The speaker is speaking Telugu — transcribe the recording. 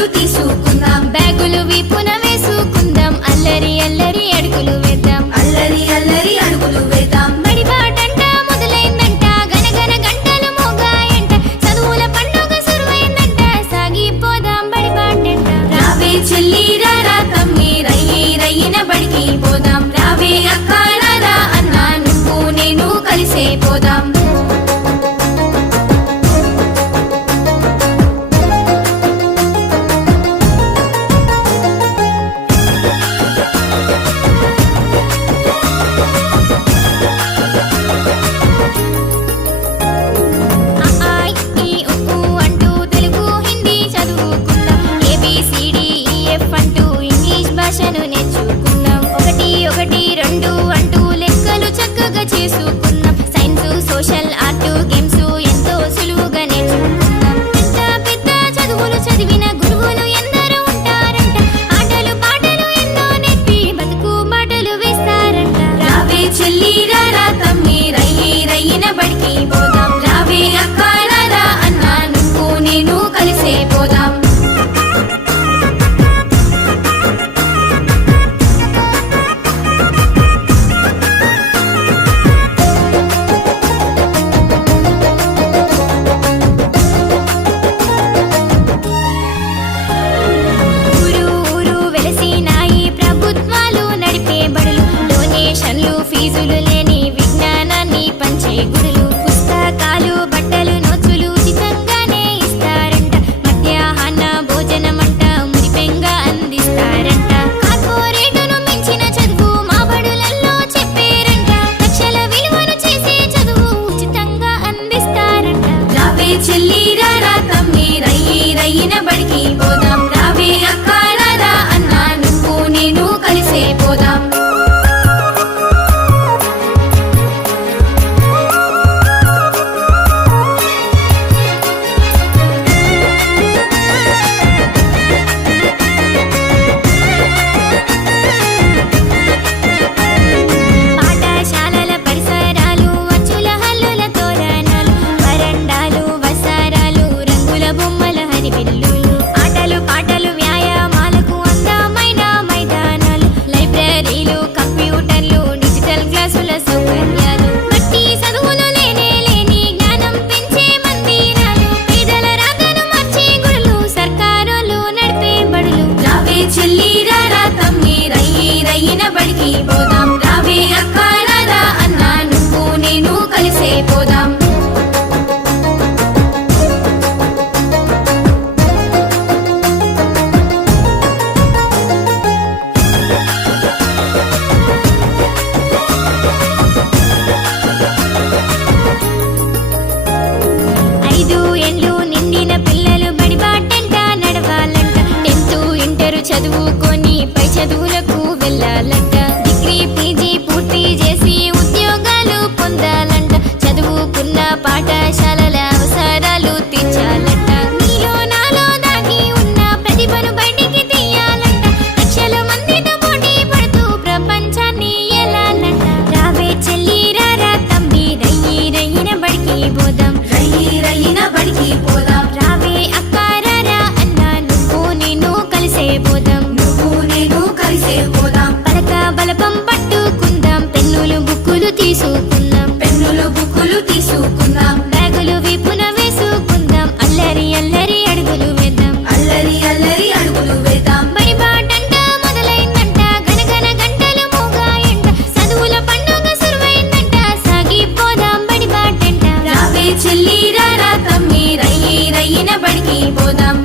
బుక్కులు తీసుకుందాం, బ్యాగులు వీపున వేసుకుందాం, అల్లరి అల్లరి అడుగులు వేద్దాం, అల్లరి అల్లరి అడుగులు వేద్దాం. బడిబాటంట మొదలైందంట, గనగన గంటలు మోగాయంట, చదువుల పండుగ సురువైందంట, సాగిపోదాం బడిబాటంట. రావే చెల్లి రారా తమ్మి రయ్యి రయ్యిన బడికి పోదాం, రావే అక్క రారా అన్న నువ్వు నేను కలిసే పోదాం. భాషను నేర్చుకుందాం, ఒకటి ఒకటి రెండు అంటూ లెక్కలు చక్కగా చేసుకుందాం, సైన్స్ సోషల్ ఆర్ట్ గేమ్స్ ఎంతో సులువుగా నేర్చుకుందాం. పెద్ద పెద్ద చదువులు చదివిన గురువులు ఎందరో ఉంటారంట, ఆటలు పాటలు ఎన్నో నేర్పి బతుకు మాటలు వేస్తారంట. రావే చెల్లి రారా తమ్మి రయ్యి రయ్యిన బడికి పోదాం, రావే అక్క రారా అన్న నువ్వు నేను కలిసే పోదాం. ఫీజులు లేని విజ్ఞానాన్ని పంచే గుడులు, పుస్తకాలు బట్టలు నోట్సులు ఉచితంగానే ఇస్తారంట, మధ్యాహ్న భోజనమంట మురిపెంగా అందిస్తారంట, కార్పొరేటును మించిన చదువు మా బడులలో చెప్పారంట, లక్షల విలువను చేసే చదువు ఉచితంగా అందిస్తారంట. రావే చెల్లి రారా తమ్మి రయ్యి రయ్యిన బడికి పోదాం, రావే అక్క రారా అన్న నువ్వు నేను కలిసే పోదాం. ఆటలు పాటలు వ్యాయామాలకు అందమైన మైదానాలు, లైబ్రరీలు కంప్యూటర్లు డిజిటల్ క్లాసుల సౌకర్యాలు, మట్టి చదువులు లేని జ్ఞానం పెంచే మందిరాలు, పేదల రాకను మార్చే గుడులు, సర్కారోళ్ళు నడిపే బడులు. రావే చెల్లి రారా తమ్మి రయ్యి రయ్యిన బడికి పోదాం, రావే అక్క రారా అన్న నువ్వు నేను కలిసే పోదాం. చదువుకొని పై చదువులకు వెళ్ళాలంట, డిగ్రీ పీజీ పూర్తి చేసి ఉద్యోగాలు పొందాలంట, చదువుకున్న పాఠశాలల అవసరాలు తీర్చాలంట, నీలో నాలో దాగి ఉన్న ప్రతిభను బయటికి తీయాలంట, లక్షల మందితో పోటీ పడుతూ ప్రపంచాన్ని ఏలాలంట. రావే చెల్లి రారా తమ్మి రయ్యి రయ్యిన బడికి పోదాం, రయ్యి రయ్యిన బడికి పోదాం, రావే అక్క రారా అన్న నువ్వు నేను కలిసే పోదాం, నువ్వు నేను కలిసే పోదాం. పలక బలపం పట్టుకుందాం, పెన్నులు బుక్కులు తీసుకుందాం, పెన్నులు బుక్కులు తీసుకుందాం, బ్యాగులు వీపున వేసుకుందాం, అల్లరి అల్లరి అడుగులు వేద్దాం, అల్లరి అల్లరి అడుగులు వేద్దాం. బడిబాటంట మొదలైందంట, గనగన గంటలు మోగాయంట, చదువుల పండుగ సురువైందంట, సాగిపోదాం బడిబాటంట. రావే చెల్లి రారా తమ్మి రయ్యి రయ్యిన బడికి పోదాం.